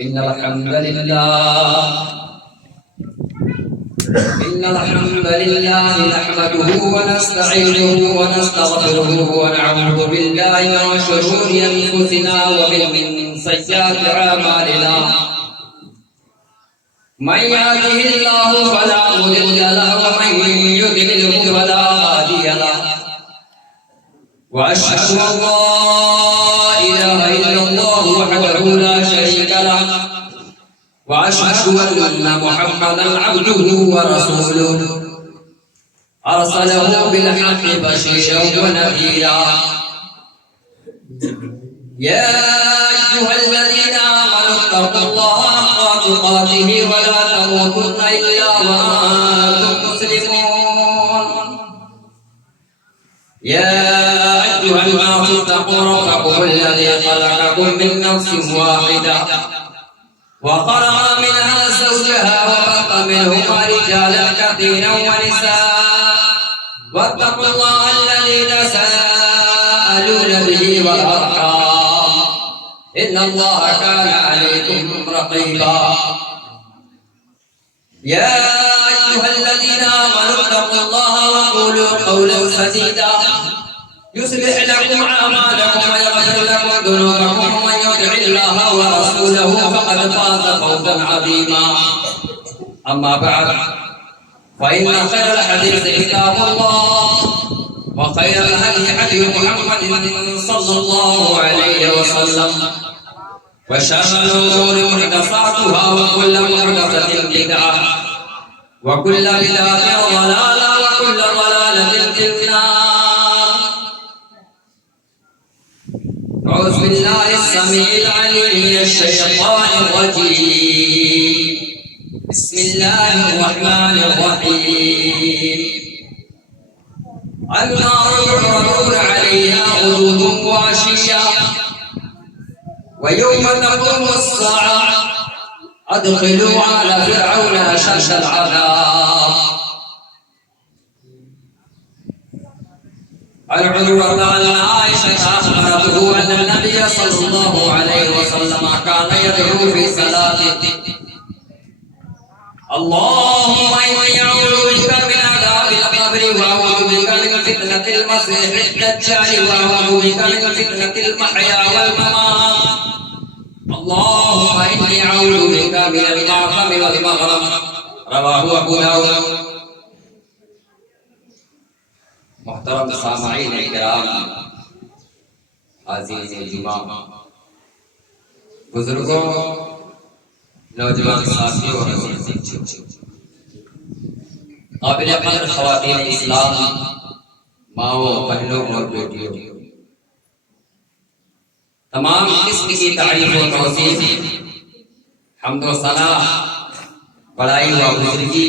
إن الحمد لله نحمده ونستعينه ونستغفره ونعوذ بالله من شرور أنفسنا ومن سيئات أعمالنا من يهده الله فلا مضل له ومن يضلله فلا هادي له وأشهد أن لا إله إلا الله وحده لا شريك له وأشهد أن محمدا عبده ورسوله أرسله بالحق بشيرا ونذيرا يا أيها الذين آمنوا اتقوا الله حق تقاته ولا تموتن إلا وأنتم مسلمون يا أيها الناس اتقوا ربكم الذي خلقكم من نفس واحدة وخلق منها زوجها وبث منهما رجالا كثيرا ونساء واتقوا الله الذي تساءلون به والأرحام إن الله كان عليكم رقيبا يا أيها الذين آمنوا اتقوا الله وقولوا قولا سديدا يصلح لكم أعمالكم ويغفر لكم ذنوبكم ومن يطع الله ورسوله فقد فاز فوزا عظيما أما بعد فإن خير الحديث كتاب الله وخير الهدي هدي محمد صلى الله عليه وسلم وشر الأمور محدثاتها وكل محدثة بدعة وكل بدعة ضلالة وكل ضلالة في النار. أعوذ بالله السميع العليم من الشيطان الرجيم. بسم الله الرحمن الرحيم. النار يعرضون عليها غدوا وعشيا ويوم تقوم الساعة أدخلوا على فرعون أشد العذاب. عن عروة عن عائشة أخبرته أن النبي صلى الله عليه وسلم كان يدعو في صلاته اللهم إني أعوذ بك من عذاب القبر وأعوذ بك من فتنة المسيح الدجال وأعوذ بك من فتنة المحيا والممات اللهم إني أعوذ بك من المعصم والمغرم. رواه أبو داود. محترم سامعین کرام، حاضرین جمعہ، بزرگوں، نوجوان ساتھیوں اور قابل قدر خواتین اسلام، ماؤں، بہنوں اور بیٹیوں، تمام قسم کی تعریف و توصیف، حمد و ثنا، بڑائی و بزرگی،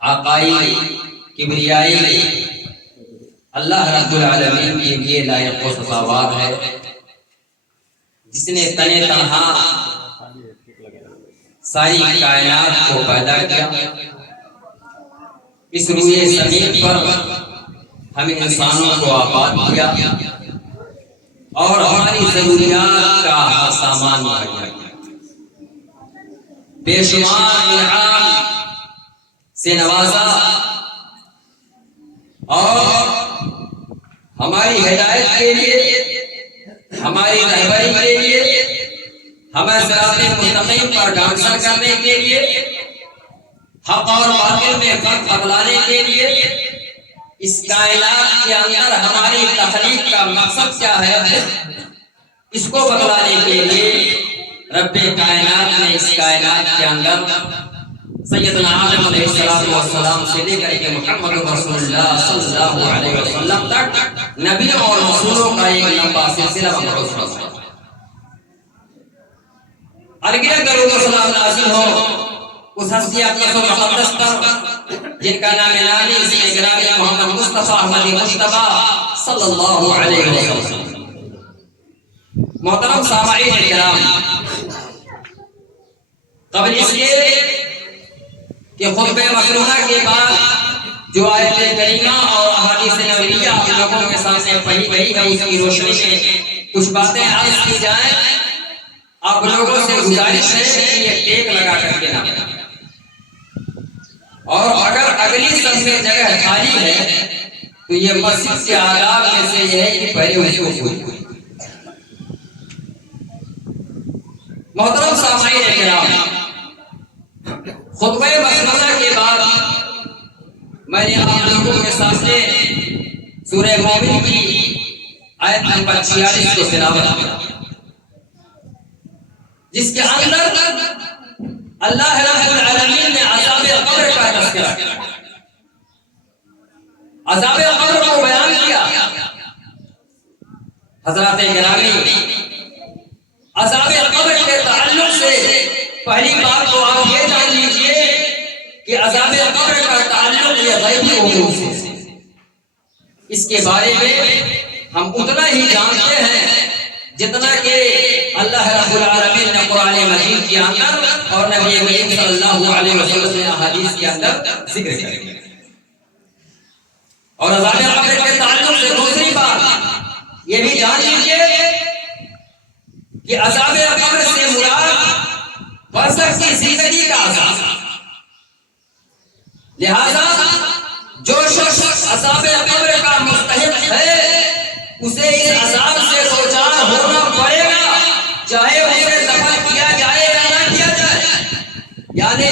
آقائی، کبریائی اللہ رب العالمین کے لیے لائق و سزاوار ہے، جس نے تنے تنہا ساری کائنات کو پیدا کیا، اس روئے زمین پر ہم انسانوں کو آباد کیا اور ہماری ضروریات کا سامان مہیا کیا، بے شمار انعام سے نوازا اور ہماری ہدایت کے لیے، ہماری رہبری کے لیے، ہمیں صراط مستقیم پر گامزن کرنے کے لیے، حق اور باطل میں فرق بتلانے کے لیے، اس کائنات کے اندر ہماری تخلیق کا مقصد کیا ہے اس کو بتلانے کے لیے رب کائنات نے اس کائنات کے اندر سیدنا آدم علیہ السلام سے لے کر کے محمد رسول اللہ صلی اللہ علیہ وسلم تک نبیوں اور رسولوں کا ایک لمبا سلسلہ مبعوث فرمایا۔ ارگن درود و سلام نازل ہو اس ہستی اقدس و مقدس پر جن کا نام نامی اس میں گرامی محمد مصطفیٰ احمد مصطفیٰ صلی اللہ علیہ وسلم۔ محترم سامعین کرام، قبل اس کے کہ خطبہ مسنونہ کے بعد جو آیت کریمہ اور احادیث نبویہ آپ لوگوں کے سامنے پڑھی گئی ہے اس کی روشنی میں کچھ باتیں عرض کی جائیں، آپ لوگوں سے گزارش ہے کہ یہ ٹیک لگا کر کے نہ بنائیں، اور اگر اگلی صف میں جگہ خالی ہے تو یہ مسجد کے آداب میں سے یہ ہے کہ پہلے اس کو پوچھیں۔ محترم سامعین کرام، خطبہ بسملہ کے بعد میں نے آپ لوگوں کے سامنے سورہ مومن کی آیت نمبر 46 کو تلاوت کیا، جس کے اندر اللہ رب العالمین نے عذاب قبر کا تذکرہ کیا، عذاب قبر کو بیان کیا۔ حضرات گرامی، عذاب قبر کے تعلق سے پہلی بات تو آپ یہ جان لیجئے کہ عذاب قبر کا تعلق یہ غیبی امور سے، اس کے بارے میں ہم اتنا ہی جانتے ہیں جتنا کہ اللہ رب العالمین نے قرآن مجید کے اندر اور نبی کریم صلی اللہ علیہ وسلم نے احادیث کے اندر ذکر کیا۔ اور عذاب قبر کے تعلق سے دوسری بات یہ بھی جان لیجئے کہ عذاب قبر سے مراد برزخ کی زندگی کا عذاب، لہذا جو شخص عذاب قبر کا مستحق ہے اسے اس عذاب سے دوچار ہونا پڑے گا، چاہے اسے دفن کیا جائے یا نہ کیا جائے۔ یعنی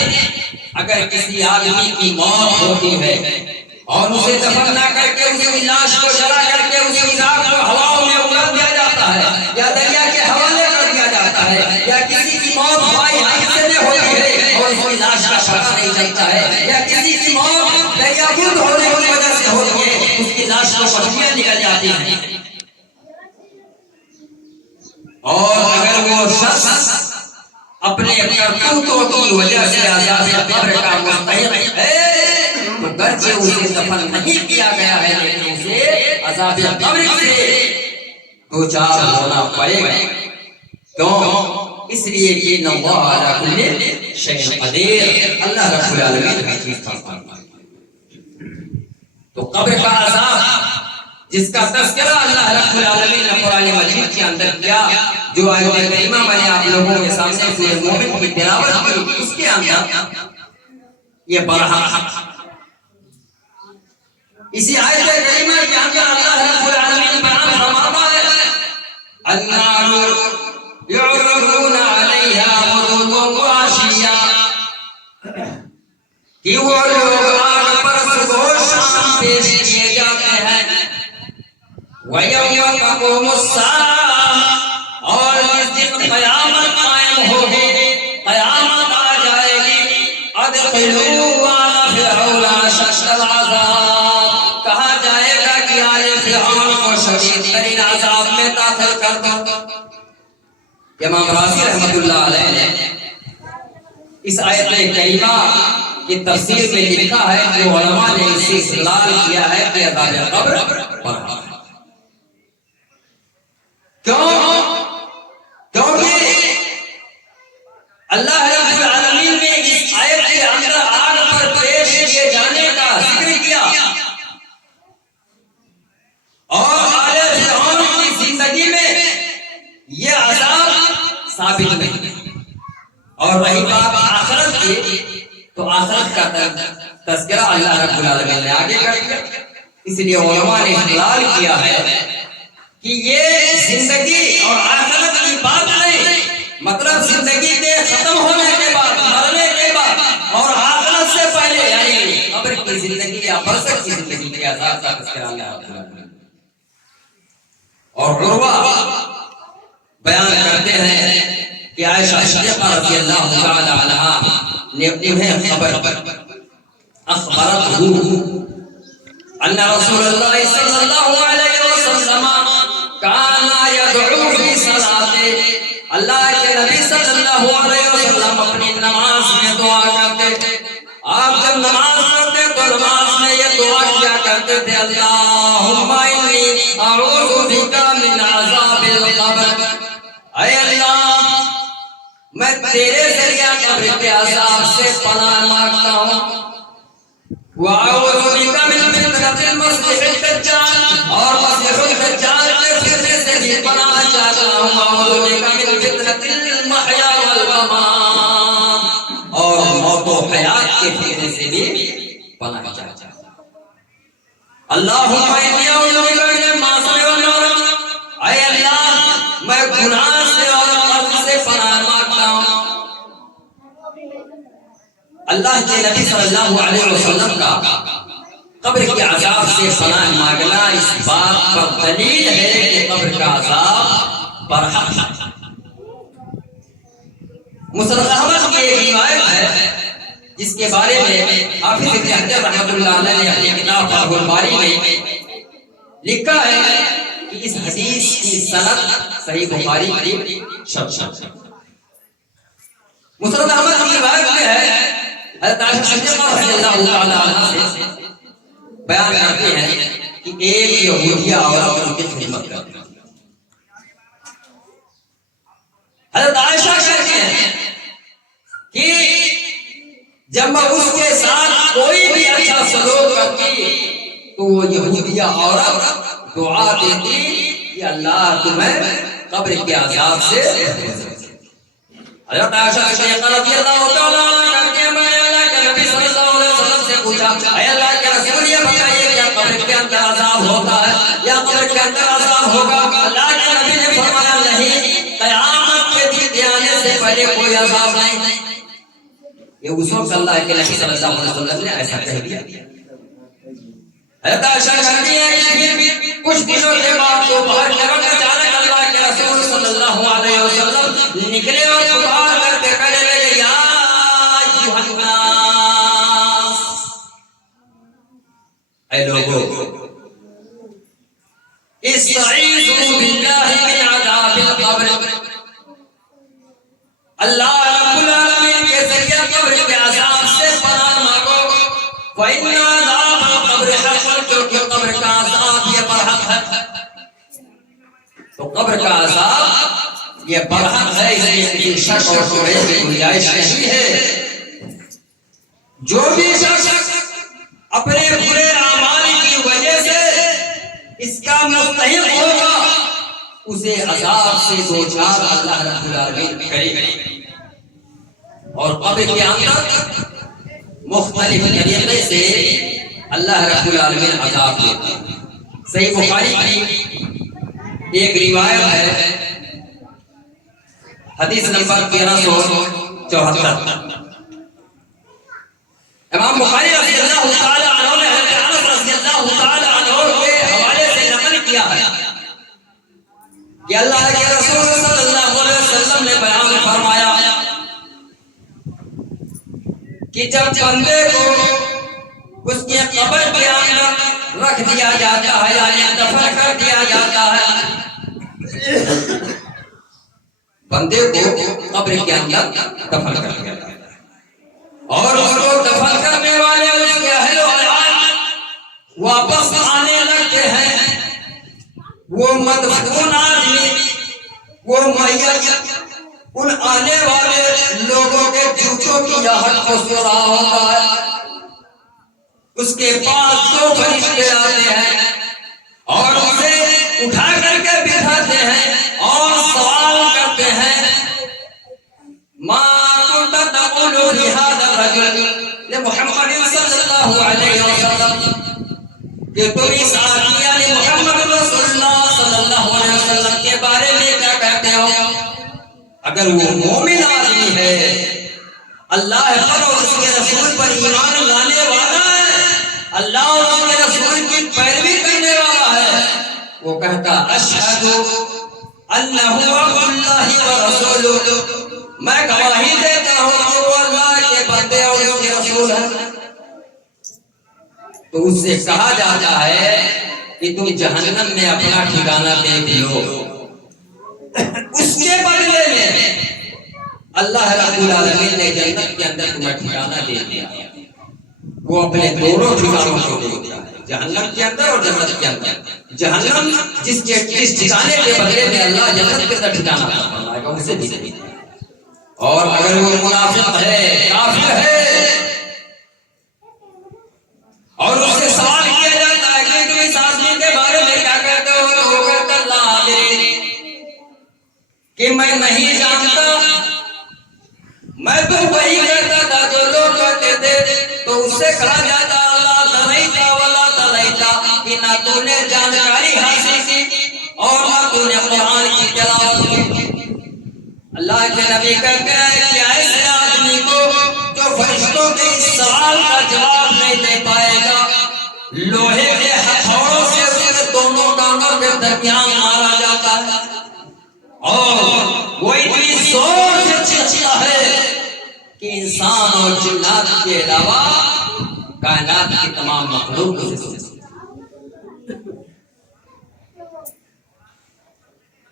اگر کسی آدمی کی موت ہوتی ہے اور اسے دفن نہ کر کے اس کی لاش کو جلا کر کے اس کی راکھ کو ہواؤں میں اڑا دیا جاتا ہے یا دریا کے حوالے کر دیا جاتا ہے، یا کسی کی موت ہوائی حادثے میں ہوتی ہے اور اس کی لاش کا پتہ نہیں چلتا ہے، یا کسی کی موت دریا گرد ہونے کی وجہ سے ہوتی ہے، اس کی لاش کو پٹیاں نکل جاتی ہیں، اور اگر وہ شخص اپنے کرتوتوں کی وجہ سے عذاب قبر کا مستحق ہے تو گرچہ اسے دفن نہیں کیا گیا ہے لیکن اسے عذاب قبر سے دوچار ہونا پڑے گا۔ کیوں؟ اس لیے کہ ان اللہ علی کل شیء قدیر، اللہ رب العالمین ہر چیز کا قادر ہے۔ تو قبر کا عذاب جس کا تذکرہ اللہ رب العالمین نے قرآن مجید کے اندر کیا، جو آیت کریمہ میں نے آپ لوگوں کے سامنے سورہ مومن کی تلاوت کی، اس کے اندر یہ برہان، اسی آیت کریمہ کے اندر اللہ رب العالمین بیان فرماتا ہے النار یعرضون علیہا غدوا وعشیا، کہ وہ لوگ آگ پر صبح و شام پیش کیے جاتے ہیں، وَيَوْمَ تَقُومُ السَّاعَةُ، اور جس دن قیامت قائم ہوگی، قیامت آ جائے گی، ادخلوا آل فرعون اشد العذاب، کہا جائے گا کہ آل فرعون کو شدید ترین عذاب میں داخل کر دو۔ امام رازی رحمۃ اللہ علیہ نے اس آیت کریمہ کی تفسیر میں لکھا ہے کہ علماء نے اس سے استدلال کیا ہے کہ عذاب قبر برحق ہے۔ کیونکہ اللہ رب العالمین نے اس آیت کے اندر آگ پر پیش کیے جانے کا ذکر کیا اور آل فرعون کی زندگی میں یہ عذاب ثابت نہیں، اور رہی بات آخرت کی تو آخرت کا تذکرہ اللہ رب العالمین نے آگے کر دیا۔ اس لیے علماء نے استدلال کیا ہے کہ یہ زندگی اور آخرت کی بات نہیں، مطلب زندگی کے ختم ہونے کے بعد، مرنے کے بعد اور آخرت سے پہلے، یعنی قبر کی زندگی یا برزخ کی زندگی کے عذاب کا تذکرہ اللہ رب العالمین۔ اور عروہ بیان کرتے ہیں کہ عائشہ صدیقہ رضی اللہ تعالی عنہا نے انہیں خبر اخبرت ان رسول اللہ صلی اللہ علیہ وسلم کان یدعو فی صلاتے، اللہ کے نبی صلی اللہ علیہ وسلم اپنی نماز میں دعا کرتے تھے۔ آپ جب نماز پڑھتے تو نماز میں یہ دعا کیا کرتے تھے اللہم انی اعوذ بک من عذاب القبر، اے اللہ میں تیرے ذریعہ قبر کے عذاب سے پناہ مانگتا ہوں، وَأَعُوذُ بِكَ مِن فِتْنَةِ الْمَسِيحِ الدَّجَّالِ، اور مسیح الدجال کے فتنے سے بھی پناہ چاہتا ہوں اعوذ بک من فتنۃ المحیا والممات، اور موت و حیات کے فتنے سے بھی پناہ چاہتا ہوں۔ اللہم انی اعوذ بک من المعصیۃ والمغفرۃ، اے اللہ میں گناہ سے اور قبر سے پناہ مانگتا ہوں۔ اللہ کے نبی صلی اللہ علیہ وسلم کا قبر کے عذاب سے پناہ مانگنا اس بات پر دلیل ہے کہ قبر کا عذاب برحق ہے۔ مسند احمد کی ایک روایت ہے جس کے بارے میں حافظ ابن حجر رحمۃ اللہ علیہ نے اپنی کتاب فتح الباری میں لکھا ہے کہ اس حدیث کی سند صحیح بخاری کی شرط ہے۔ مسند احمد کی روایت میں ہے حضرت عائشہ صدیقہ رضی اللہ تعالی عنہا سے بیان کرتے ہیں کہ ایک یہودیہ عورت ان کی خدمت کرتی ہے۔ حضرت عائشہ کہتی ہیں کہ جب میں اس کے ساتھ کوئی بھی اچھا سلوک کرتی تو وہ یہودیہ عورت دعا دیتی کہ اللہ تمہیں قبر کے عذاب سے حضرت عائشہ صدیقہ رضی اللہ تعالی عنہا کہتی ہیں میں اللہ کے نبی صلی اللہ علیہ وسلم سے پوچھا اے اللہ کے رسول یہ بتائیے کیا قبر کے اندر عذاب ہوتا ہے یا قبر کے اندر عذاب ہوگا؟ اللہ کے نبی نے فرمایا نہیں، قیامت کے دن آنے سے پہلے کوئی عذاب نہیں۔ یہ اس وقت اللہ کے نبی صلی اللہ علیہ وسلم نے ایسا کہہ دیا۔ حضرت عائشہ کہتی ہے کہ پھر کچھ دنوں کے بعد دوپہر کے وقت اچانک اللہ کے رسول صلی اللہ علیہ وسلم نکلے اور پکار کرتے کہنے لگے یا ایھا الناس، اے لوگو استعیذوا باللہ من عذاب القبر، اللہ رب العالمین کے ذریعے قبر کے عذاب سے پناہ مانگو۔ وَإِنَّ عَذَابَ الْقَبْرِ حَقٌّ، کیونکہ قبر کا عذاب یہ برحق ہے۔ تو قبر کا عذاب یہ برحق ہے، اس میں کوئی شک اور شبہے کی گنجائش نہیں ہے۔ جو بھی شخص اپنے برے اعمال کی وجہ سے اس کا مستحق ہوگا اسے عذاب سے دوچار اللہ رب العالمین کرے گا، اور قبر کے اندر مختلف طریقے سے اللہ رب العالمین عذاب دیتا ہے۔ صحیح بخاری کی ایک روایت ہے، حدیث نمبر 1374، امام بخاری رضی اللہ تعالی عنہ نے حضرت انس رضی اللہ تعالی عنہ کے حوالے سے نقل کیا ہے کہ اللہ کے رسول صلی اللہ علیہ وسلم نے بیان فرمایا کہ جب بندے کو اس کے قبر کے اندر رکھ دیا جاتا ہے یعنی دفن کر دیا جاتا ہے، بندے کو قبر کے اندر دفن کر دیا جاتا ہے اور اس کو دفن کرنے والے اس کے اہل و عیال واپس آنے لگتے ہیں، وہ مدفون آدمی، وہ میت ان آنے والے لوگوں کے جوتوں کی آہٹ کو سن رہا ہوتا ہے۔ اس کے پاس دو فرشتے آتے ہیں اور اسے اٹھا کر کے بٹھاتے ہیں اور سوال کرتے ہیں ما كنت تقول في هذا الرجل، محمد صلی اللہ علیہ وسلم کہ تم اس آدمی یعنی محمد رسول اللہ صلی اللہ علیہ وسلم کے بارے میں کیا کہتے ہو؟ اگر وہ مومن آدمی ہے، اللہ پر اور اس کے رسول پر ایمان لانے والا ہے، اللہ اور اس کے رسول کی پیروی کرنے والا ہے، وہ کہتا اشہد انہ عبد اللہ ورسولہ، میں گواہی دیتا ہوں کہ وہ اللہ کے بندے اور اس کے رسول ہیں، تو اس سے کہا جاتا ہے کہ تم جہنم میں اپنا ٹھکانہ دیکھ لو۔ اس کے بدلے میں اللہ رب العالمین نے جنت کے اندر تمہیں ٹھکانہ دے دیا، وہ اپنے دونوں ٹھکانوں کو دیتا ہے، جہنم کے اندر اور جنت کے اندر۔ جہنم جس ٹھکانے کے بدلے میں اللہ جنت کے اندر ٹھکانہ فرمائے گا اسے بھی دے گا، اور اگر وہ منافق ہے، کافر ہے، اور اس سے سوال کیا جاتا ہے کہ تم اس آدمی کے بارے میں کیا کہتے ہو، تو وہ کہتا اللہ کہ میں نہیں جانتا، میں تو وہی کرتا تھا جو لوگ کرتے تھے، تو اس سے کہا جاتا اللہ تلیتا ولا تلیتا، کہ نہ تو نے جانکاری حاصل کی اور نہ تو نے قرآن کی تلاوت کی۔ اللہ کے نبی کہتے ہیں کہ ایسے آدمی کو جو فرشتوں کے اس سوال کا جواب نہیں دے پائے گا، لوہے کے ہتھوڑوں سے اس کے دونوں ٹانگوں کے درمیان مارا جاتا ہے، اور وہ اتنی زور سے چیختا ہے کہ انسان اور جنات کے علاوہ کائنات کی تمام مخلوق سے سنتی ہے۔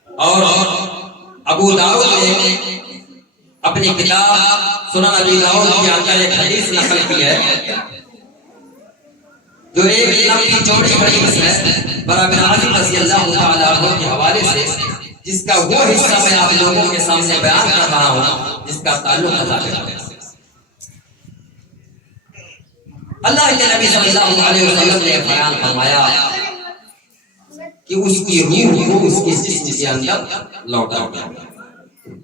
اور ابو داؤد نے اپنی کتاب سنن ابی داؤد کے اندر ایک حدیث نقل کی ہے، جو ایک لمبی چوڑی حدیث ہے برا بن عازب رضی اللہ تعالی عنہ کے حوالے سے، جس کا وہ حصہ میں آپ لوگوں کے سامنے بیان کر رہا ہوں جس کا تعلق اللہ ہے۔ اللہ کے نبی صلی اللہ علیہ وسلم نے بیان فرمایا کہ اس کی روح کو اس کے جسم کے اندر لوٹا گیا،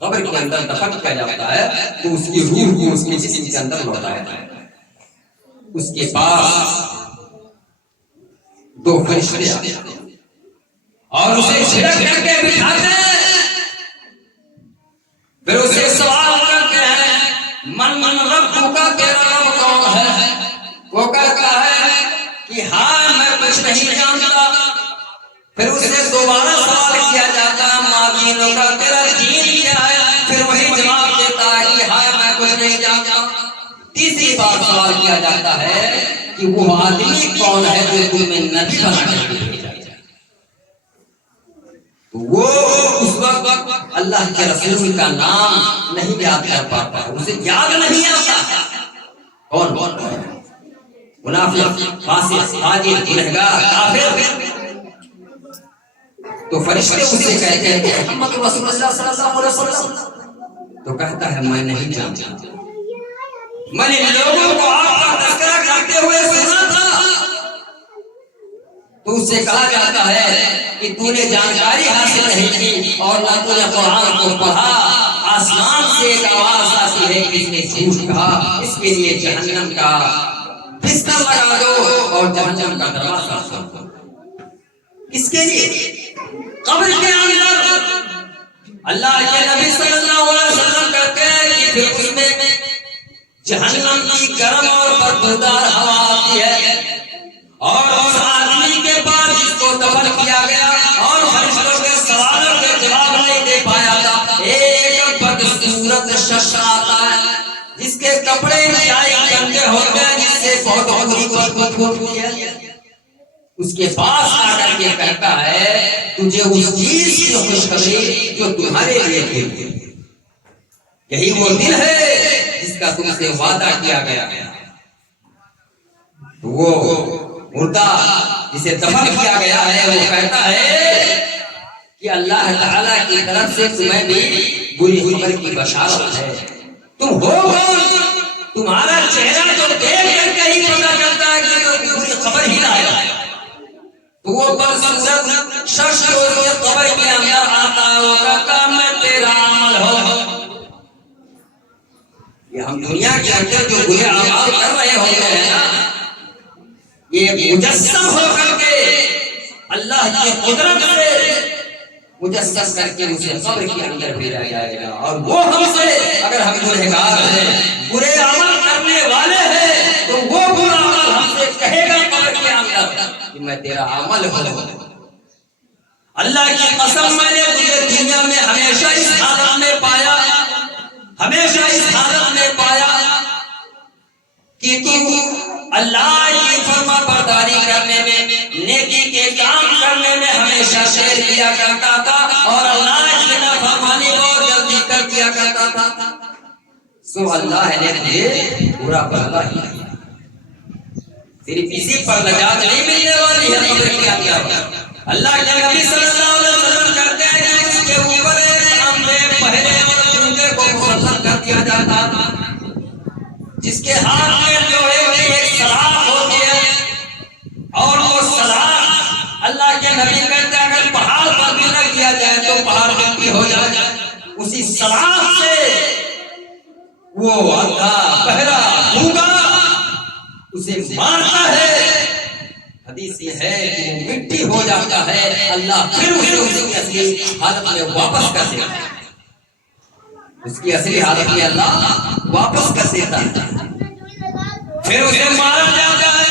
قبر کے اندر دفن کیا جاتا ہے تو اس کی روح کو اس کے جسم کے اندر لوٹایا جاتا ہے۔ اس کے پاس دو فرشتے آتے ہیں اور اسے جھڑک کر کے بٹھاتے ہیں، پھر اسے سوال کرتے ہیں من من رب کا، تیرا رب کون ہے؟ وہ کہتا ہے کہ ہاں میں کچھ نہیں جانتا۔ پھر اسے دوبارہ سوال کیا جاتا ہے ما دینوں کا، تیرا دین کیا ہے؟ پھر وہی جواب دیتا ہے کہ ہاں میں کچھ نہیں جانتا۔ تیسری بار سوال کیا جاتا ہے کہ وہ آدمی کون ہے جو تمہیں نبی بنا کر بھیجا جائے؟ وہ اس وقت اللہ کے رسول کا نام نہیں یاد کر پاتا، اسے یاد نہیں آتا کون؟ منافق، فاسق، فاجر، گنہگار، کافر۔ تو فرشتے اس سے کہتے ہیں کہ محمد رسول اللہ صلی اللہ علیہ وسلم، تو کہتا ہے میں نہیں جانتا، میں نے لوگوں کو آپ کا تذکرہ کرتے ہوئے سنا تھا۔ تو اس سے کہا جاتا ہے کہ تو نے جانکاری حاصل نہیں کی اور نہ تو نے قرآن کو پڑھا، آسمان سے ایک آواز آتی ہے کہ اس نے جھوٹ کہا، اس کے لیے جہنم کا بستر لگا دو اور جہنم کا دروازہ کھول دو۔ کس کے لیے؟ قبر کے اندر اللہ کے نبی صلی اللہ علیہ وسلم کہتے ہیں کہ پھر اس میں جہنم کی گرم اور بدبودار ہوا آتی ہے، اور اس آدمی کے پاس جس کو دفن کیا گیا اور فرشتوں کے سوالوں کے جواب نہیں دے پایا تھا، ایک بدصورت شخص آتا ہے جس کے کپڑے انتہائی گندے ہوتے ہیں، جس سے بہت بری بدبو پھوٹتی ہے۔ اس کے پاس آ کر کے کہتا ہے تجھے اس چیز کی خوشخبری جو تمہارے لیے تھی، یہی وہ دن ہے جس کا تم سے وعدہ کیا گیا۔ وہ مردہ جسے دفن کیا گیا ہے وہ کہتا ہے کہ اللہ تعالیٰ کی طرف سے تمہیں بھی بری خبر کی بشارت ہے۔ تم ہو کون؟ تمہارا چہرہ تو دیکھ کر کے ہی پتہ چلتا ہے کہ بری خبر ہی لایا ہے۔ تو وہ بدصورت شخص جو اس کے قبر کے اندر آتا ہے وہ کہتا میں تیرا عمل ہو۔ یہ ہم دنیا کے اندر جو برے اعمال کر رہے ہوتے ہیں نا، یہ مجسم ہو کر کے اللہ کی قدرت سے مجسم کر کے اسے قبر کے اندر بھیجا جائے گا، اور وہ ہم سے اگر ہم گنہگار ہیں، برے عمل کرنے والے ہیں، تو وہ برا عمل ہم سے کہے گا قبر کے اندر کہ میں تیرا عمل ہوں۔ اللہ کی قسم میں نے تجھے دنیا میں ہمیشہ اس حالت میں پایا، ہمیشہ اس حالت میں پایا کہ تو اللہ کی فرما برداری کرنے میں، نیکی کے کام کرنے میں ہمیشہ دیر کیا کرتا تھا اور اللہ کی نافرمانی بہت جلدی کر دیا کرتا تھا۔ سو اللہ نے تجھے برا بدلہ ہی دیا۔ صرف اسی پر نجات نہیں ملنے والی ہے قبر کے اندر۔ اللہ کے نبی صلی اللہ علیہ وسلم کہتے ہیں کہ اس کے اوپر ایک اندھے پہرے اور چونکے کو مسلط کر دیا جاتا تھا، جس کے ہاتھ میں لوہے کی ایک سلاخ ہوتی ہے، اور وہ سلاخ اللہ کے نبی کہتے ہیں اگر پہاڑ پر بھی رکھ دیا جائے تو پہاڑ مٹی ہو جائے۔ اسی سلام سے وہ اندھا بہرا گونگا اسے مارتا ہے. حدیث یہ ہے کہ وہ مٹی ہو جاتا ہے, اللہ پھر اسے اس کی اصلی حالت میں واپس کر دیتا ہے. اس کی اصلی حالت میں اللہ واپس کر دیتا ہے. پھر اسے مارا جاتا ہے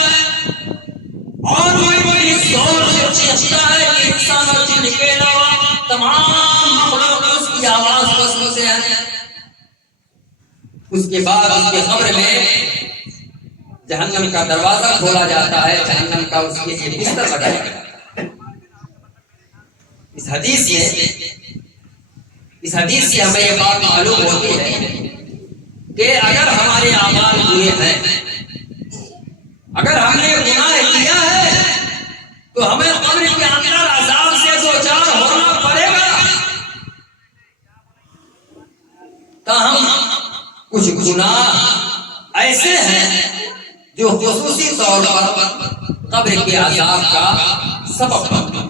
اور وہی زور سے چیختا ہے کہ انسان اور جن کے علاوہ تمام مخلوق اس کی آواز کو سنتے ہیں. اس کے بعد اس کے قبر میں جہنم کا دروازہ کھولا جاتا ہے, جہنم کا اس کے لیے بستر لگایا جاتا ہے. اس حدیث سے ہمیں یہ بات معلوم ہوتی ہے کہ اگر ہمارے اعمال برے ہیں, اگر ہم نے گناہ کیا ہے, تو ہمیں قبر کے اندر عذاب سے دوچار ہونا پڑے گا. تاہم کچھ گناہ ایسے ہیں جو خصوصی طور پر قبر کے عذاب کا سبب بنتے ہیں,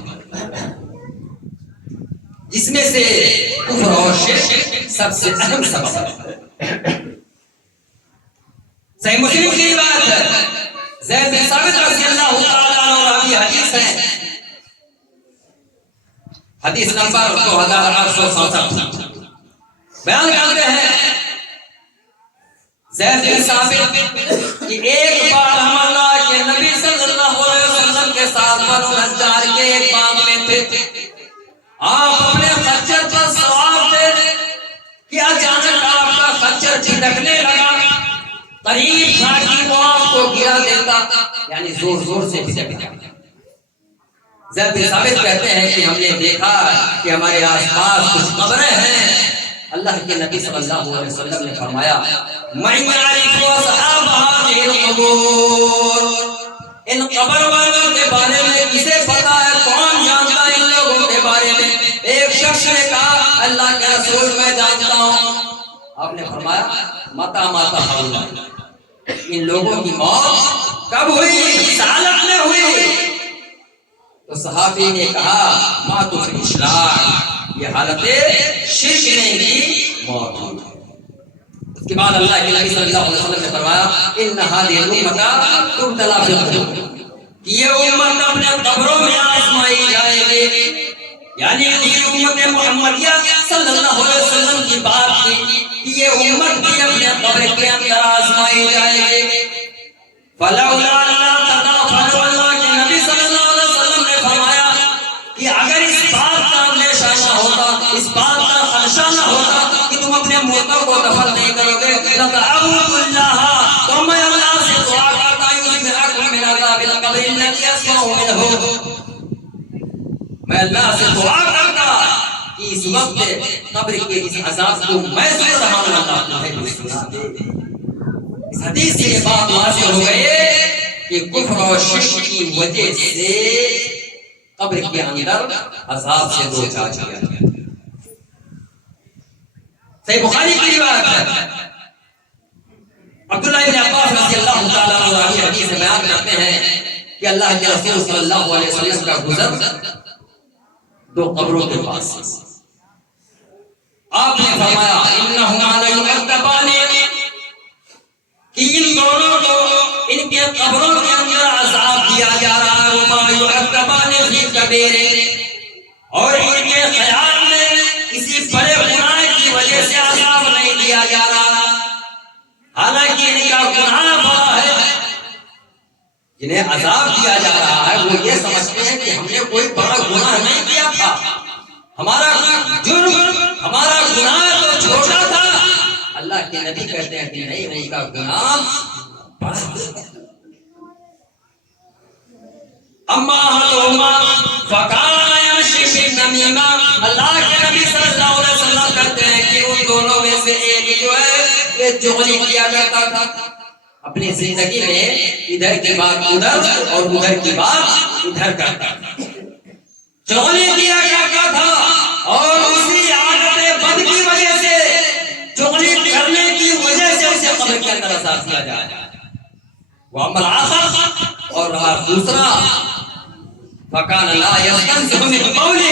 جس میں سے کفر اور شرک سب سے اہم سبب ہے. صحیح مسلم کی روایت ہے, زید بن ثابت رضی اللہ تعالی عنہ راوی حدیث ہے, حدیث نمبر 2867 بیان کرتے ہیں زید بن ثابت کہ ایک بار ہم اللہ کے نبی صلی اللہ علیہ وسلم کے ساتھ بنو نجار کے ایک باغ میں تھے. آپ اپنے خچر پر سوار تھے کہ اچانک آپ کا خچر چھٹکنے لگا, قریب تھا کہ وہ آپ کو گرا دیتا, یعنی زور زور سے پھسک گیا. زید بن ثابت کہتے ہیں کہ ہم نے دیکھا کہ ہمارے آس پاس کچھ قبریں ہیں. اللہ کے نبی صلی اللہ علیہ وسلم نے فرمایا من یعرف اصحاب هذه القبور, ان قبر والوں کے بارے میں کسے پتا ہے, کون جانتا ہے ان لوگوں کے بارے میں؟ ایک شخص نے کہا اللہ کے رسول میں جانتا ہوں. آپ نے فرمایا متا حولہ, ان لوگوں کی موت کب ہوئی, اس حالت میں ہوئی؟ تو صحابی نے کہا ماتوا فی الاشراک, یہ حالت شرک میں ہی موت ہوئی. اس کے بعد اللہ کے نبی صلی اللہ علیہ وسلم نے فرمایا ان هذه الامه تبتلى في القبور, یہ امت اپنے قبروں میں آزمائی جائے گی. یعنی اسی امت محمدیہ صلی اللہ علیہ وسلم کی بات کی کہ یہ امت بھی اپنے قبر کے اندر آزمائی جائے گی. فلولا اللہ تغافلوا, اللہ کے نبی صلی اللہ علیہ وسلم نے فرمایا کہ اگر اس بات کا اندیشہ نہ ہوتا, اس بات کا خدشہ نہ ہوتا کہ تم اپنے مردوں کو دفن نہیں کرو گے, لدعوت اللہ, تو میں اللہ سے دعا کرتا یسمعکم من عذاب القبر الذی اسمع منہ, میں اللہ سے دعا کرتا کہ اس وقت قبر کے اس عذاب کو میں سن رہا ہوں, اللہ تمہیں بھی سنا دے. اس حدیث سے یہ بات واضح ہو گئی کہ کفر اور شرک کی وجہ سے قبر کے اندر عذاب سے دوچار کیا گیا. صحیح بخاری کی روایت ہے, عبداللہ بن عباس رضی اللہ تعالیٰ عنہ راوی حدیث میں بیان کرتے ہیں کہ اللہ کے رسول صلی اللہ علیہ وسلم کا گزر دو قبروں کے پاس. آپ نے فرمایا انہما لیعذبان, کہ ان دونوں کو ان کے قبروں کے اندر عذاب دیا جا رہا ہے. وما یعذبان فی کبیر, اور ان کے خیال میں کسی بڑے گناہ کی وجہ سے عذاب نہیں دیا جا رہا, حالانکہ ان کا گناہ بڑا ہے. جنہیں عذاب دیا جا رہا ہے وہ یہ سمجھتے ہیں کہ ہم نے کوئی بڑا گناہ نہیں کیا تھا, ہمارا جرم, ہمارا گناہ تو چھوٹا تھا. اللہ کے نبی کہتے ہیں کہ نہیں, ان کا گناہ بڑا ہے. اما احدہما فکان یمشی بالنمیمہ, اللہ کے نبی صلی اللہ علیہ وسلم کہتے ہیں کہ ان دونوں میں سے ایک جو ہے یہ چغلی کیا کرتا تھا, اپنی زندگی میں ادھر کی بات ادھر اور ادھر کی بات ادھر کرتا تھا, چغلی کیا کرتا تھا. اور اسی عادت بد کی وجہ سے, چغلی کرنے کی وجہ سے اسے قبر کے اندر عذاب دیا جائے. وہ عمل آخر, اور رہا دوسرا فکان لا یستنزہ من قولہ,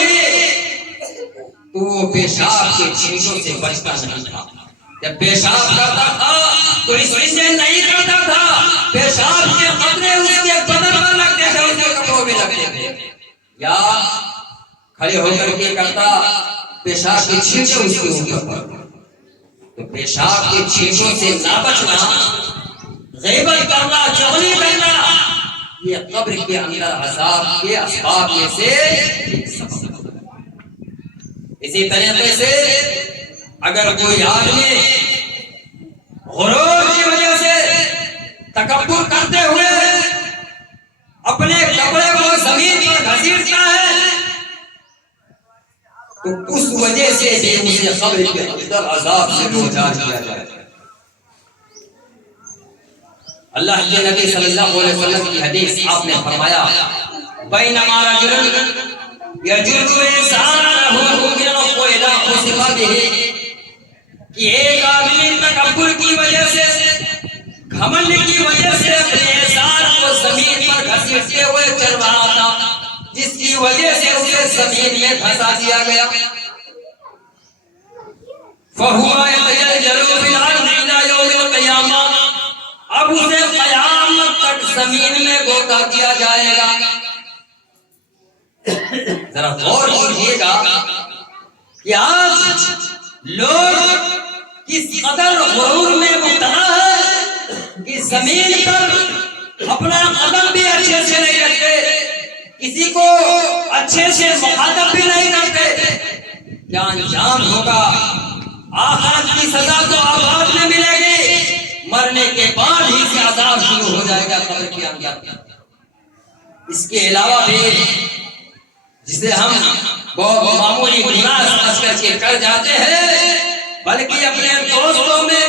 تو وہ پیشاب کے چھینٹوں سے بچتا نہیں تھا. جب پیشاب کرتا تھا تو اس سے نہیں کرتا تھا. پیشاب کے قطرے اس کے بدن میں لگتے تھے, اس کے کپڑوں میں لگتے تھے. یا کھڑے ہو کر کے کرتا, پیشاب کے چھینٹے اس کے اوپر پڑتے. تو پیشاب کے چھینٹوں سے نہ بچنا, غیبت کرنا, چغلی کرنا, یہ قبر کے اندر عذاب کے اسباب میں سے ایک سبب ہے. اسی طریقے سے اگر کوئی آدمی غرور کی وجہ سے تکبر کرتے ہوئے اپنے کپڑے کو زمین پر گھسیٹتا ہے تو اس وجہ سے بھی اسے قبر کے اندر عذاب سے دوچار کیا جائے. اللہ کے نبی صلی اللہ علیہ وسلم کی حدیث آپ نے فرمایا, بینما رجل یجر انسانہ الى خسف به, کہ ایک آدمی تکبر کی وجہ سے, گھمنڈ کی وجہ سے اپنے احسان کو زمین پر گھسیٹتے ہوئے چل رہا تھا, جس کی وجہ سے اسے زمین میں دھسا دیا گیا. فَهُوَ يَتَجَلْجَلُ فِي الْأَرْضِ إِلَى يَوْمِ الْقِيَامَةِ, اب اسے قیامت تک زمین میں گوتا کیا جائے گا. ذرا غور کیجیے گا کہ آج لوگ کس قدر غرور میں مبتلا ہے کہ زمین پر اپنا قدم بھی اچھے سے نہیں رکھتے, کسی کو اچھے سے مخاطب بھی نہیں کرتے. کیا انجام ہوگا؟ آخرت کی سزا تو آباد میں ملے گی, مرنے کے بعد ہی سے عذاب شروع ہو جائے گا قبر کے اندر. اس کے علاوہ بھی جسے ہم بہت معمولی گناہ سمجھ کر کے کر جاتے ہیں, بلکہ اپنے دوستوں میں,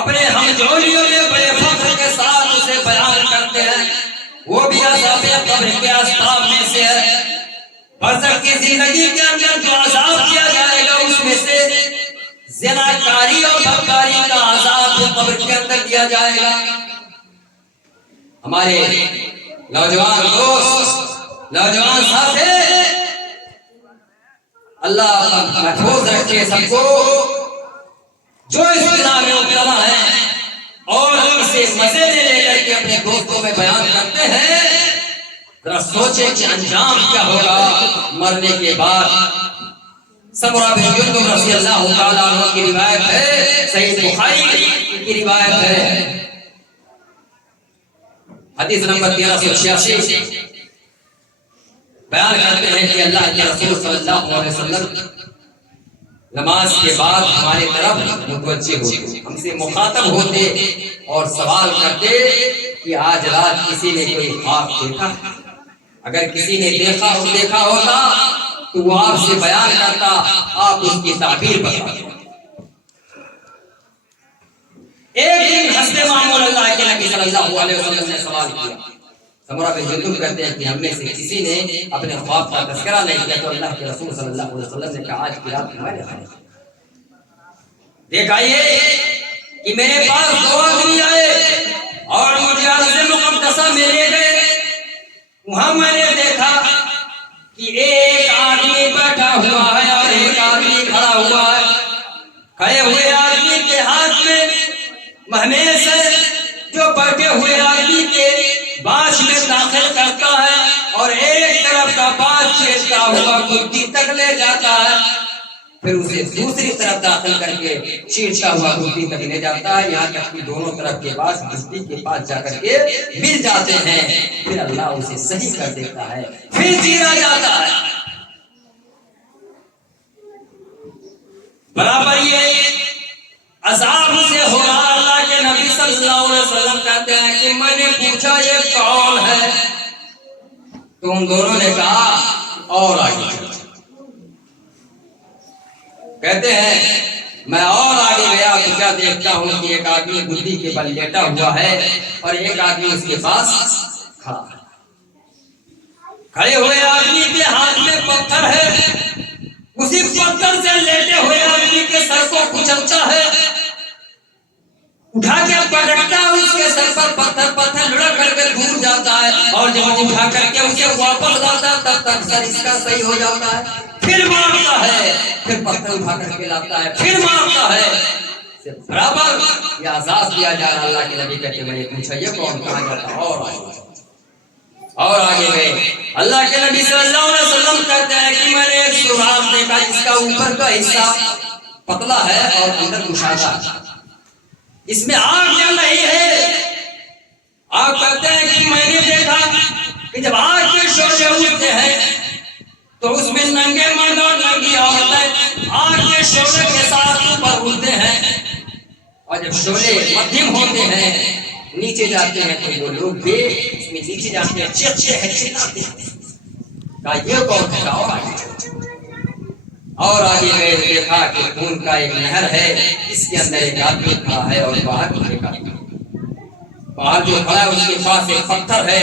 اپنے ہمجولیوں میں بڑے فخر کے ساتھ اسے بیان کرتے ہیں, وہ بھی عذاب قبر کے اسباب میں سے ہے. برزخ کی زندگی کے اندر جو عذاب کیا جائے گا اس میں سے زناکاری اور بدکاری کا عذاب قبر کے اندر دیا جائے گا. ہمارے نوجوان دوست, نوجوان ساتھی, اللہ محفوظ رکھے سب کو, جو اس گناہ میں مبتلا ہیں اور ان سے مزے لے کر کے اپنے دوستوں میں بیان کرتے ہیں, ذرا سوچیں کہ انجام کیا ہوگا مرنے کے بعد. سمرہ بن جندب رضی اللہ تعالیٰ عنہ کی روایت ہے, صحیح بخاری کی روایت ہے, حدیث نمبر 1386, بیان کرتے ہیں کہ اللہ کے رسول صلی اللہ علیہ وسلم نماز کے بعد ہمارے طرف متوجہ ہوتے, ہم سے مخاطب ہوتے اور سوال کرتے کہ آج رات کسی نے کوئی خواب دیکھا؟ اگر کسی نے دیکھا ہوتا تو وہ آپ سے بیان کرتا, آپ اس کی تعبیر بتاتے. ایک دن حسب معمول اللہ کے نبی صلی اللہ علیہ وسلم نے سوال کیا. سمرہ بن جندب کہتے ہیں کہ ہم میں سے کسی نے اپنے خواب کا تذکرہ نہیں کیا تو اللہ کے رسول صلی اللہ علیہ وسلم نے کہا, آج کی رات میں نے دیکھا یہ کہ میرے پاس دو آدمی آئے اور مجھے عرض مقدسہ میں لے گئے. وہاں میں نے دیکھا کہ ایک آدمی بیٹھا ہوا ہے اور ایک آدمی کھڑا ہوا ہے. کھڑے ہوئے آدمی کے ہاتھ میں مہمیز ہے جو بیٹھے ہوئے آدمی کے باش میں داخل کرتا ہے اور ایک طرف کا باش چھیڑتا ہوا گدی تک لے جاتا ہے, پھر اسے دوسری طرف داخل کر کے چھیڑتا ہوا گدی تک لے جاتا ہے, یہاں تک کہ دونوں طرف کے باش گدی کے پاس جا کر کے مل جاتے ہیں. پھر اللہ اسے صحیح کر دیتا ہے, پھر چیرا جاتا ہے. برابر یہ عذاب سے ہو رہا. اللہ کے نبی صلی اللہ علیہ وسلم کہتے ہیں کہ میں نے پوچھا یہ کون ہے, تو ان دونوں نے کہا اور آگے چلو. کہتے ہیں میں اور آگے گیا تو کیا دیکھتا ہوں کہ ایک آدمی گدی کے بل لیٹا ہوا ہے اور ایک آدمی اس کے پاس کھڑا ہے. کھڑے ہوئے آدمی کے ہاتھ میں پتھر ہے, اسی پتھر سے لیٹے ہوئے آدمی کے سر کو کچلتا ہے, اٹھا کے پٹکتا ہے اس کے سر پر پتھر لڑک کر کے دور جاتا ہے, اور جب اٹھا کر کے اسے واپس لاتا ہے تب تک سر اس کا صحیح ہو جاتا ہے. پھر مارتا ہے، پھر پتھر اٹھا کر کے لاتا ہے، پھر مارتا ہے، برابر یہ عذاب دیا جا رہا۔ اللہ کے نبی کہتے میں نے پوچھا یہ کون؟ کہا جاتا اور آگے گئے۔ اللہ کے نبی صلی اللہ علیہ وسلم کہتے ہیں کہ میں نے ایک سوراخ دیکھا جس کا اوپر کا حصہ پتلا ہے اور اندر کشادہ، اس میں آگ جل رہی ہے۔ آپ کہتے ہیں کہ میں نے دیکھا کہ جب آگ کے شعلے اٹھتے ہیں تو اس میں ننگے مرد اور ننگی عورتیں آگ کے شعلے کے ساتھ اوپر اٹھتے ہیں، اور جب شعلے مدھم ہوتے ہیں نیچے جاتے ہیں تو وہ لوگ بھی اس میں نیچے جاتے ہیں، چیختے ہیں، چلاتے ہیں۔ کہا یہ کون ہے؟ اور آگے گئے دیکھا کہ خون کا ایک نہر ہے، اس کے اندر ایک آدمی کھڑا ہے اور باہر جو کھڑا ہے اس کے پاس ایک پتھر ہے،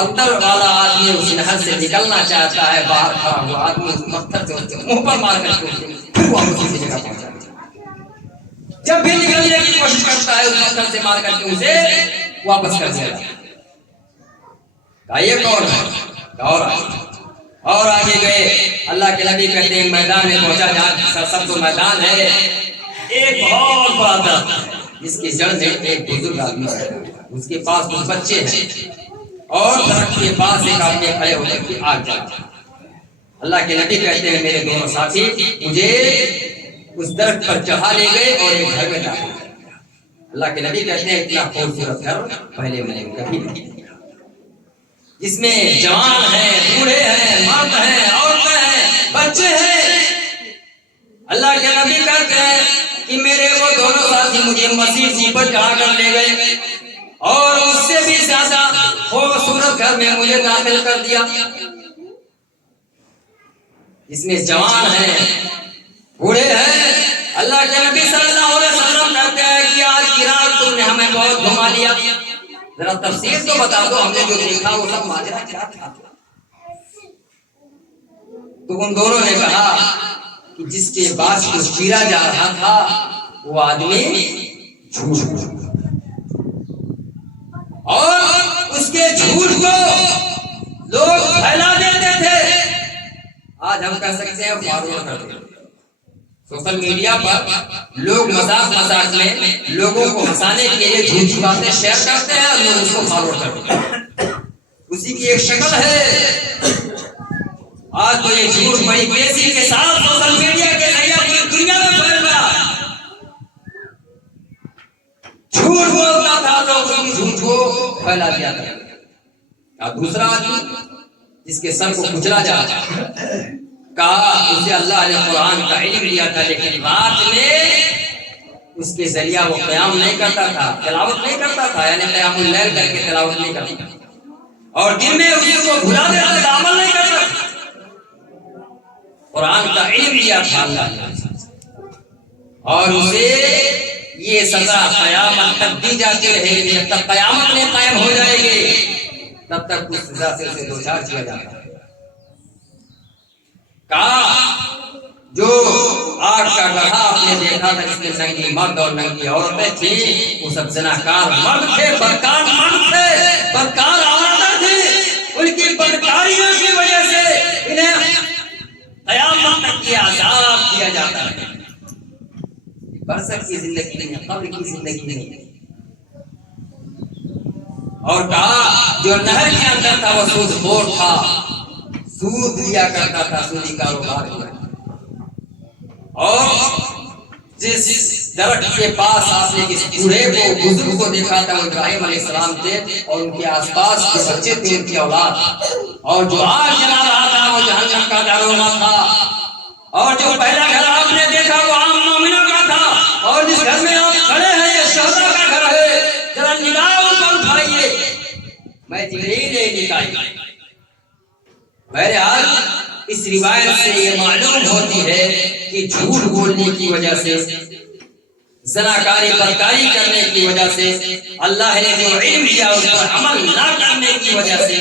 اندر والا آدمی اس نہر سے نکلنا چاہتا ہے، باہر کھڑا ہوا آدمی اس پتھر سے اس کے منہ پر مار کر کے پھر وہ اسی جگہ پہنچا۔ جب بھی نکلنے کی کوشش کرتا ہے اس پتھر سے مار کر کے اسے واپس کر دیا۔ کہا یہ کون ہے؟ اور آگے گئے۔ اللہ کے نبی کہتے ہیں میدان میں پہنچا جہاں سب کو میدان ہے، ایک بہت بڑا درخت ہے جس کی جڑ میں ایک بزرگ آدمی ہے، اس کے پاس کچھ بچے ہیں، اور درخت کے پاس ایک آدمی کھڑے ہو کر کے آگ جاتا۔ اللہ کے نبی کہتے ہیں میرے دونوں ساتھی مجھے اس درخت پر چڑھا لے گئے اور ایک گھر میں داخل کر دیا۔ اللہ کے نبی کہتے ہیں اتنا خوبصورت گھر پہلے میں نے کبھی نہیں دیکھا، جس میں جوان ہیں، بوڑھے ہیں، مرد ہیں، عورتیں ہیں، بچے ہیں۔ اللہ کے نبی کہتے ہیں کہ میرے وہ دونوں ساتھی مجھے مسجد اوپر چڑھا کر لے گئے اور اس سے بھی زیادہ خوبصورت گھر میں مجھے داخل کر دیا، جس میں جوان ہیں، بوڑھے ہیں۔ اللہ کے نبی صلی اللہ علیہ وسلم کہتے ہیں کہ آج کی رات تم نے ہمیں بہت گھما لیا، ذرا تفصیل تو بتا دو، ہم نے جو دیکھا وہ سب ماجرا کیا تھا؟ تو ان دونوں نے کہا کہ جس کے باس کو چیرا جا رہا تھا وہ آدمی جھوٹ بولا اور اس کے جھوٹ کو لوگ پھیلا دیتے تھے۔ آج ہم کہہ سکتے ہیں فارورڈ کر دیتے ہیں سوشل میڈیا پر، لوگ مذاق میں لوگوں کو ہنسانے کے لیے جھوٹی باتیں شیئر کرتے ہیں اور لوگ اس کو فارورڈ کرتے ہیں، اسی کی ایک شکل ہے۔ آج تو یہ جھوٹ بڑی تیزی کے ساتھ سوشل میڈیا کے ذریعے پوری دنیا میں پھیل رہا ہے۔ جھوٹ بولتا تھا لوگ اس کی جھوٹ کو پھیلا دیا تھا۔ دوسرا آدمی جس کے سر کو کچلا جاتا کہا اسے اللہ نے قرآن کا علم دیا تھا لیکن رات میں اس کے ذریعہ وہ قیام نہیں کرتا تھا، تلاوت نہیں کرتا تھا، یعنی قیام اللیل کر کے تلاوت نہیں کرتا تھا، اور دن میں اسی کو بھلا دیتا تھا، عمل نہیں کرتا تھا۔ قرآن کا علم دیا تھا اللہ نے، اور اسے یہ سزا قیامت تک دی جاتی رہے گی، جب تک قیامت میں قائم ہو جائے گی تب تک اس سزا سے اسے دوچار کیا جاتا ہے۔ کہا جو آگ کا گڑھا آپ نے دیکھا تھا جس میں ننگی مرد اور ننگی عورتیں تھیں، وہ سب زناکار مرد تھے، بدکار مرد تھے، بدکار عورتیں تھیں، ان کی بدکاریوں کی وجہ سے انہیں قیامت تک یہ عذاب دیا جاتا ہے۔ برزخ کی زندگی نہیں، قبر کی زندگی نہیں۔ اور کہا جو نہر کے اندر تھا وہ سود خور تھا، سود لیا کرتا تھا، سودی کاروبار کیا، اور جس درخت کے پاس آپ نے جس بوڑھے کو بزرگ کو دیکھا تھا وہ ابراہیم علیہ السلام تھے اور ان کے آس پاس جو بچے تھے ان کی اولاد، اور جو آگ جلا رہا تھا وہ جہنم کا داروغہ تھا، اور جو پہلا گھر آپ نے دیکھا وہ عام مومنوں کا تھا، اور جس گھر میں آپ کھڑے ہیں یہ شہداء کا گھر ہے۔ ذرا نگاہ اوپر اٹھائیے، میں جبریل نکائی۔ بہرحال اس روایت سے یہ معلوم ہوتی ہے کہ جھوٹ بولنے کی وجہ سے، زناکاری بدکاری کرنے کی وجہ سے، اللہ نے جو علم دیا اس پر عمل نہ کرنے کی وجہ سے،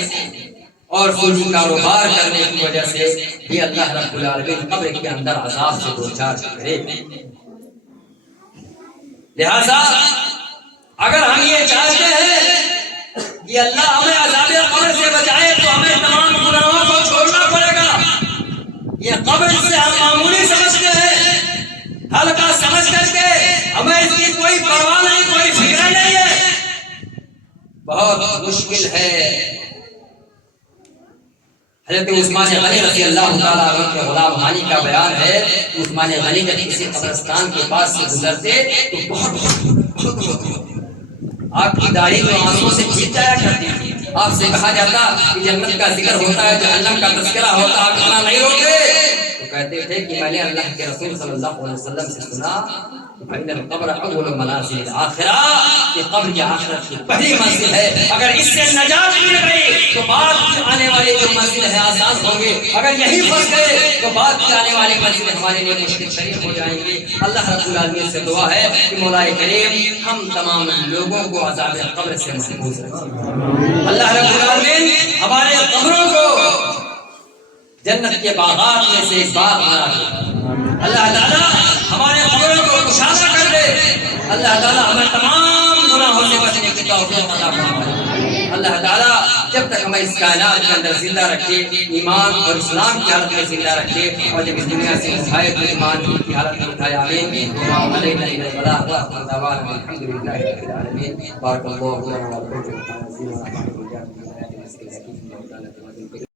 اور سودی کاروبار کرنے کی وجہ سے یہ اللہ رب العالمین قبر کے اندر عذاب سے دوچار کرے۔ لہذا اگر ہم یہ چاہتے ہیں کہ اللہ ہمیں عذاب قبر سے بچائے تو ہمیں تمام گناہوں کو چھوڑنا پڑے گا، یہ قبر سے ہم معمولی سمجھتے ہیں، ہلکا سمجھ کر کے ہمیں اس کی کوئی پرواہ نہیں، کوئی فکر نہیں ہے، بہت مشکل ہے۔ حضرت عثمان غنی رضی اللہ تعالیٰ عنہ کے غلام حانی کا بیان ہے، عثمان غنی جب کسی قبرستان کے پاس سے گزرتے تو بہت آپ کی داڑھی تو آنسوں سے بھیگ جایا کرتی تھی۔ آپ سے کہا جاتا کہ جنت کا ذکر ہوتا ہے، جہنم کا تذکرہ ہوتا، آپ اتنا نہیں روتے؟ تو کہتے تھے کہ میں نے اللہ کے رسول صلی اللہ علیہ وسلم سے سنا فإن القبر أول منازل الآخرة، کہ قبر یہ آخرت کی پہلی منزل ہے، اگر اس سے نجات مل گئی تو بعد کی آنے والی جو منزل ہے آسان ہوں گے، اگر یہی پھنس گئے تو بعد کی آنے والی منزل ہمارے لیے مشکل ترین ہو جائیں گی۔ اللہ رب العالمین سے دعا ہے کہ مولا کریم ہم تمام لوگوں کو عذاب قبر سے محفوظ رکھیں۔ اللہ رب العالمین ہمارے قبروں کو جنت کے باغات میں سے ایک باغ بنا دے۔ اللہ تعالیٰ ہمارے قبروں کو کشادہ کر دے۔ اللہ تعالیٰ ہمیں تمام گناہوں سے بچنے کی توفیق عطا فرمائے۔ اللہ تعالیٰ جب تک ہمیں اس کائنات کے اندر زندہ رکھے، ایمان اور اسلام کی حالت میں زندہ رکھے، اور جب اس دنیا سے اٹھائے تو ایمان کی حالت میں اٹھائے۔ آمین۔ علینا البلاغ وآخر دعوانا الحمد للہ رب العالمین۔ بارک اللہ لنا ولکم فی القرآن العظیم ونفعني وإياكم بآياته